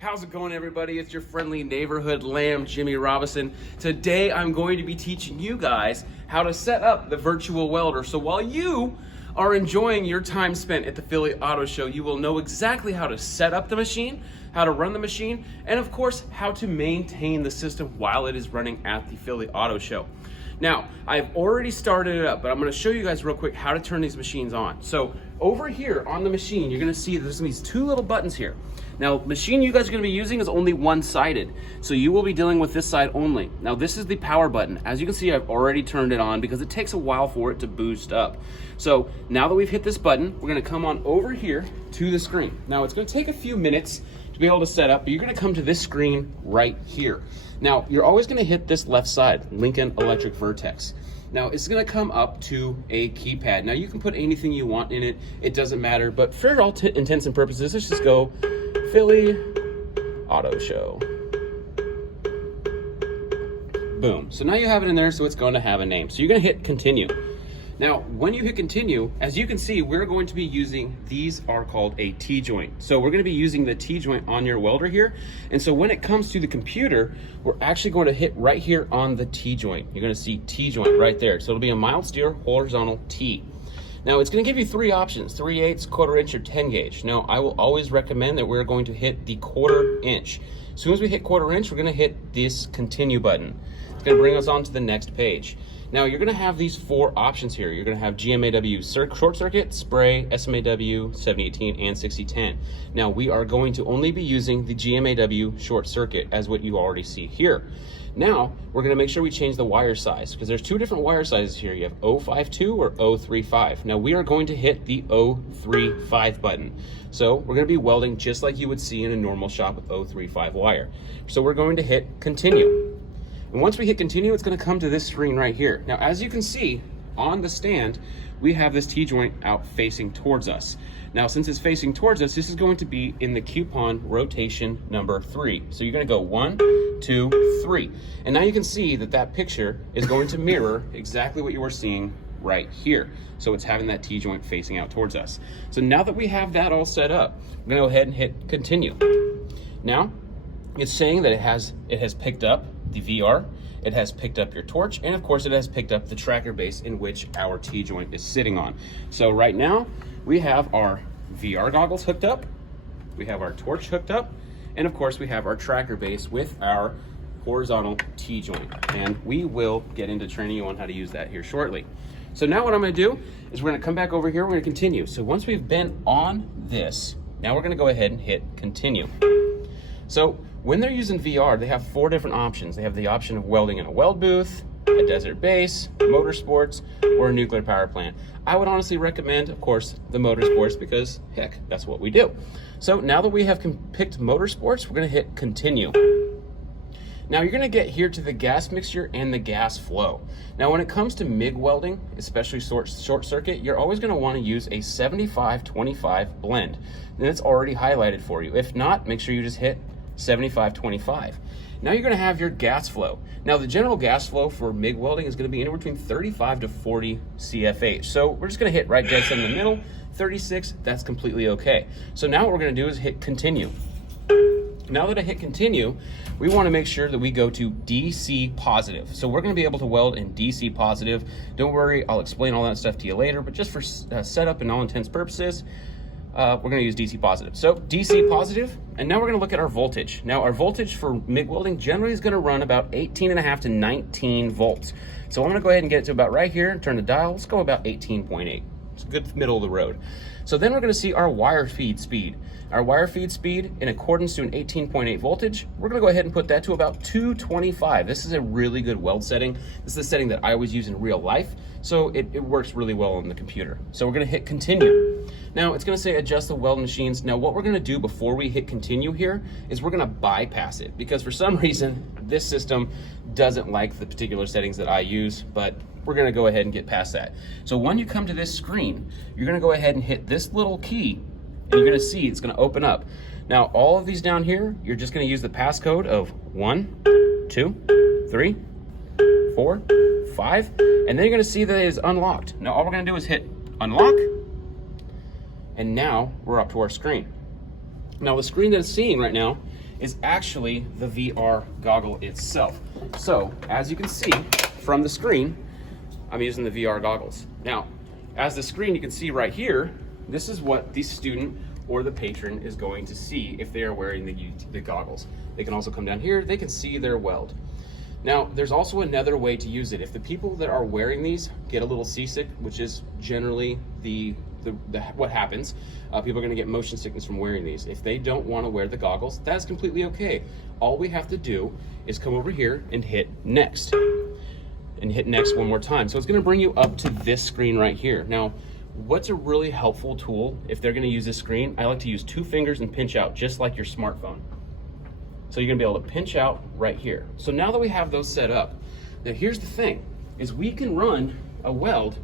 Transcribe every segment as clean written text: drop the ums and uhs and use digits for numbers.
How's it going, everybody? It's your friendly neighborhood lamb, Jimmy Robinson. Today, I'm going to be teaching you guys how to set up the virtual welder. So while you are enjoying your time spent at the Philly Auto Show, you will know exactly how to set up the machine, how to run the machine, and of course, how to maintain the system while it is running at the Philly Auto Show. Now, I've already started it up, but I'm gonna show you guys real quick how to turn these machines on. So over here on the machine, you're gonna see there's these two little buttons here. Now, the machine you guys are gonna be using is only one-sided, so you will be dealing with this side only. Now, this is the power button. As you can see, I've already turned it on because it takes a while for it to boost up. So now that we've hit this button, we're gonna come on over here to the screen. Now, it's gonna take a few minutes to be able to set up, but you're gonna come to this screen right here. Now, you're always gonna hit this left side, Lincoln Electric VRTEX. Now, it's gonna come up to a keypad. Now, you can put anything you want in it. It doesn't matter, but for all intents and purposes, let's just go Philly Auto Show. Boom. So now you have it in there, so it's going to have a name. So you're gonna hit continue. Now, when you hit continue, as you can see, we're going to be using, these are called a T-joint. So we're gonna be using the T-joint on your welder here. And so when it comes to the computer, we're actually going to hit right here on the T-joint. You're gonna see T-joint right there. So it'll be a mild steer horizontal T. Now, it's gonna give you three options, 3/8, quarter inch, or 10 gauge. Now, I will always recommend that we're going to hit the quarter inch. As soon as we hit quarter inch, we're gonna hit this continue button. It's gonna bring us on to the next page. Now, you're gonna have these four options here. You're gonna have GMAW short circuit, spray, SMAW, 7018, and 6010. Now, we are going to only be using the GMAW short circuit as what you already see here. Now, we're gonna make sure we change the wire size because there's two different wire sizes here. You have 052 or 035. Now, we are going to hit the 035 button. So we're gonna be welding just like you would see in a normal shop with 035 wire. So we're going to hit continue. And once we hit continue, it's gonna come to this screen right here. Now, as you can see on the stand, we have this T-joint out facing towards us. Now, since it's facing towards us, this is going to be in the coupon rotation number 3. So you're gonna go 1, 2, 3. And now you can see that that picture is going to mirror exactly what you were seeing right here. So it's having that T-joint facing out towards us. So now that we have that all set up, I'm gonna go ahead and hit continue. Now, it's saying that it has picked up the VR, it has picked up your torch, and of course it has picked up the tracker base in which our T-joint is sitting on. So right now, we have our VR goggles hooked up, we have our torch hooked up, and of course we have our tracker base with our horizontal T-joint. And we will get into training you on how to use that here shortly. So now what I'm gonna do is we're gonna come back over here, we're gonna continue. So once we've been on this, now we're gonna go ahead and hit continue. So when they're using VR, they have 4 different options. They have the option of welding in a weld booth, a desert base, motorsports, or a nuclear power plant. I would honestly recommend, of course, the motorsports because, heck, that's what we do. So now that we have picked motorsports, we're gonna hit continue. Now you're gonna get here to the gas mixture and the gas flow. Now when it comes to MIG welding, especially short circuit, you're always gonna wanna use a 75-25 blend. And it's already highlighted for you. If not, make sure you just hit 75-25. Now you're gonna have your gas flow. Now the general gas flow for MIG welding is gonna be anywhere between 35 to 40 CFH. So we're just gonna hit right dead center in the middle, 36, that's completely okay. So now what we're gonna do is hit continue. Now that I hit continue, we wanna make sure that we go to DC positive. So we're gonna be able to weld in DC positive. Don't worry, I'll explain all that stuff to you later, but just for setup and all intents purposes, we're gonna use DC positive. So DC positive, and now we're gonna look at our voltage. Now our voltage for MIG welding generally is gonna run about 18.5 to 19 volts. So I'm gonna go ahead and get it to about right here, turn the dial, let's go about 18.8. It's a good middle of the road. So then we're gonna see our wire feed speed. Our wire feed speed, in accordance to an 18.8 voltage, we're gonna go ahead and put that to about 225. This is a really good weld setting. This is the setting that I always use in real life, so it works really well on the computer. So we're gonna hit continue. Now it's gonna say adjust the weld machines. Now what we're gonna do before we hit continue here is we're gonna bypass it because for some reason, this system doesn't like the particular settings that I use, but we're gonna go ahead and get past that. So when you come to this screen, you're gonna go ahead and hit this little key and you're gonna see it's gonna open up. Now all of these down here, you're just gonna use the passcode of 1, 2, 3, 4, 5, and then you're gonna see that it is unlocked. Now all we're gonna do is hit unlock, and now we're up to our screen. Now the screen that it's seeing right now is actually the VR goggle itself. So as you can see from the screen, I'm using the VR goggles. Now, as the screen, you can see right here, this is what the student or the patron is going to see if they are wearing the goggles. They can also come down here, they can see their weld. Now, there's also another way to use it. If the people that are wearing these get a little seasick, which is generally what happens, people are gonna get motion sickness from wearing these. If they don't wanna wear the goggles, that's completely okay. All we have to do is come over here and hit next. And hit next one more time. So it's gonna bring you up to this screen right here. Now, what's a really helpful tool if they're gonna use this screen? I like to use 2 fingers and pinch out, just like your smartphone. So you're gonna be able to pinch out right here. So now that we have those set up, now here's the thing, is we can run a weld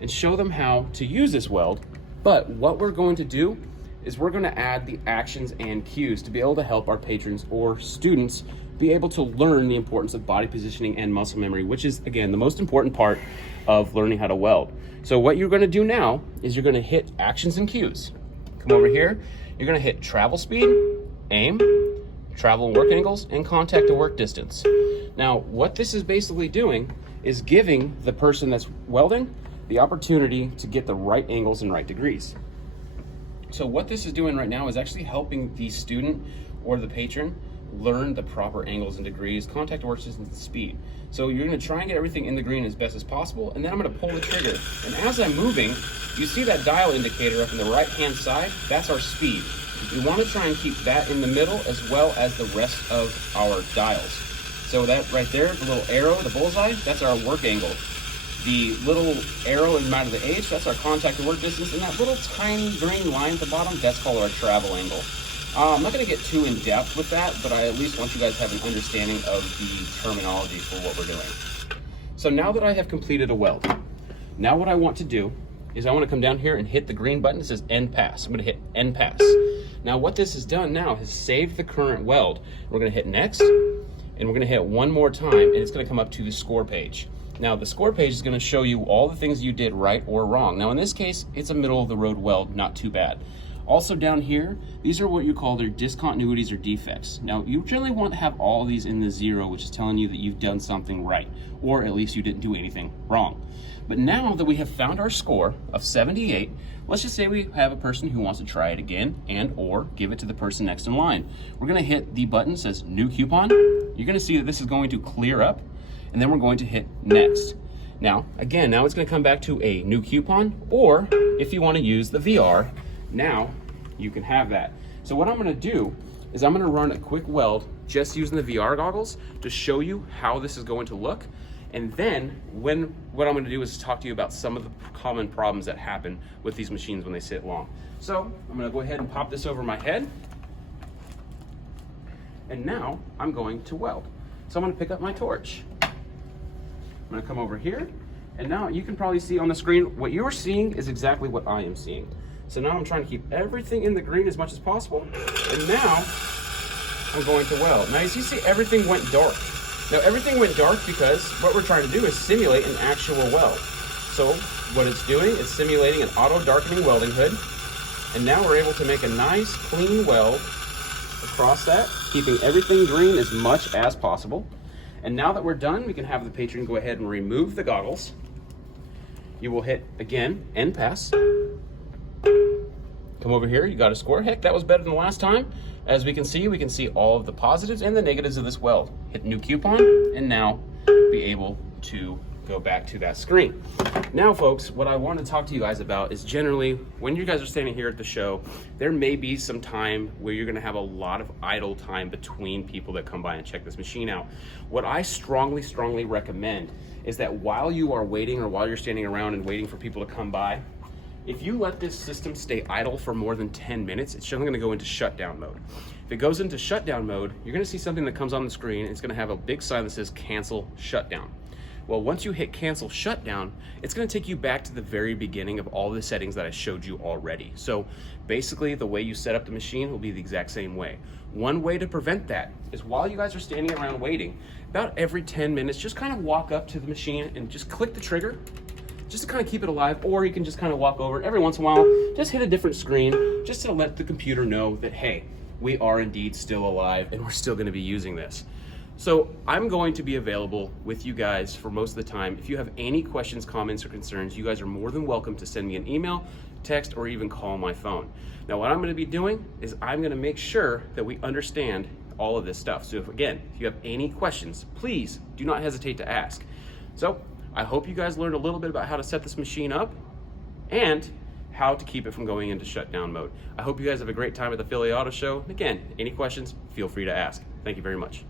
and show them how to use this weld, but what we're going to do is we're gonna add the actions and cues to be able to help our patrons or students be able to learn the importance of body positioning and muscle memory, which is, again, the most important part of learning how to weld. So what you're gonna do now is you're gonna hit actions and cues. Come over here, you're gonna hit travel speed, aim, travel and work angles, and contact to work distance. Now, what this is basically doing is giving the person that's welding the opportunity to get the right angles and right degrees. So what this is doing right now is actually helping the student or the patron learn the proper angles and degrees, contact to work distance, and speed. So you're gonna try and get everything in the green as best as possible, and then I'm gonna pull the trigger. And as I'm moving, you see that dial indicator up in the right-hand side? That's our speed. We wanna try and keep that in the middle as well as the rest of our dials. So that right there, the little arrow, the bullseye, that's our work angle. The little arrow in mind of the H, that's our contact to work distance, and that little tiny green line at the bottom, that's called our travel angle. I'm not gonna get too in depth with that, but I at least want you guys to have an understanding of the terminology for what we're doing. So now that I have completed a weld, now what I want to do is I wanna come down here and hit the green button that says end pass. I'm gonna hit end pass. Now what this has done now is saved the current weld. We're gonna hit next, and we're gonna hit one more time, and it's gonna come up to the score page. Now the score page is gonna show you all the things you did right or wrong. Now in this case, it's a middle of the road weld, not too bad. Also down here, these are what you call their discontinuities or defects. Now you generally want to have all these in the 0, which is telling you that you've done something right, or at least you didn't do anything wrong. But now that we have found our score of 78, let's just say we have a person who wants to try it again and or give it to the person next in line. We're gonna hit the button that says new coupon. You're gonna see that this is going to clear up, and then we're going to hit next. Now, again, now it's gonna come back to a new coupon, or if you wanna use the VR, now you can have that. So what I'm gonna do is I'm gonna run a quick weld just using the VR goggles to show you how this is going to look. And then what I'm gonna do is talk to you about some of the common problems that happen with these machines when they sit long. So I'm gonna go ahead and pop this over my head. And now I'm going to weld. So I'm gonna pick up my torch. I'm gonna come over here. And now you can probably see on the screen, what you're seeing is exactly what I am seeing. So now I'm trying to keep everything in the green as much as possible. And now I'm going to weld. Now as you see, everything went dark. Now everything went dark because what we're trying to do is simulate an actual weld. So what it's doing is simulating an auto darkening welding hood. And now we're able to make a nice clean weld across that, keeping everything green as much as possible. And now that we're done, we can have the patron go ahead and remove the goggles. You will hit, again, end pass. Come over here, you got a score. Heck, that was better than the last time. As we can see all of the positives and the negatives of this weld. Hit new coupon, and now be able to go back to that screen. Now, folks, what I want to talk to you guys about is generally, when you guys are standing here at the show, there may be some time where you're gonna have a lot of idle time between people that come by and check this machine out. What I strongly recommend is that while you are waiting or while you're standing around and waiting for people to come by, if you let this system stay idle for more than 10 minutes, it's generally gonna go into shutdown mode. If it goes into shutdown mode, you're gonna see something that comes on the screen. It's gonna have a big sign that says cancel shutdown. Well, once you hit cancel shutdown, it's gonna take you back to the very beginning of all the settings that I showed you already. So basically, the way you set up the machine will be the exact same way. One way to prevent that is while you guys are standing around waiting, about every 10 minutes, just kind of walk up to the machine and just click the trigger, just to kind of keep it alive, or you can just kind of walk over every once in a while, just hit a different screen, just to let the computer know that, hey, we are indeed still alive and we're still going to be using this. So I'm going to be available with you guys for most of the time. If you have any questions, comments, or concerns, you guys are more than welcome to send me an email, text, or even call my phone. Now, what I'm going to be doing is I'm going to make sure that we understand all of this stuff. So if you have any questions, please do not hesitate to ask. So I hope you guys learned a little bit about how to set this machine up and how to keep it from going into shutdown mode. I hope you guys have a great time at the Philly Auto Show. Again, any questions, feel free to ask. Thank you very much.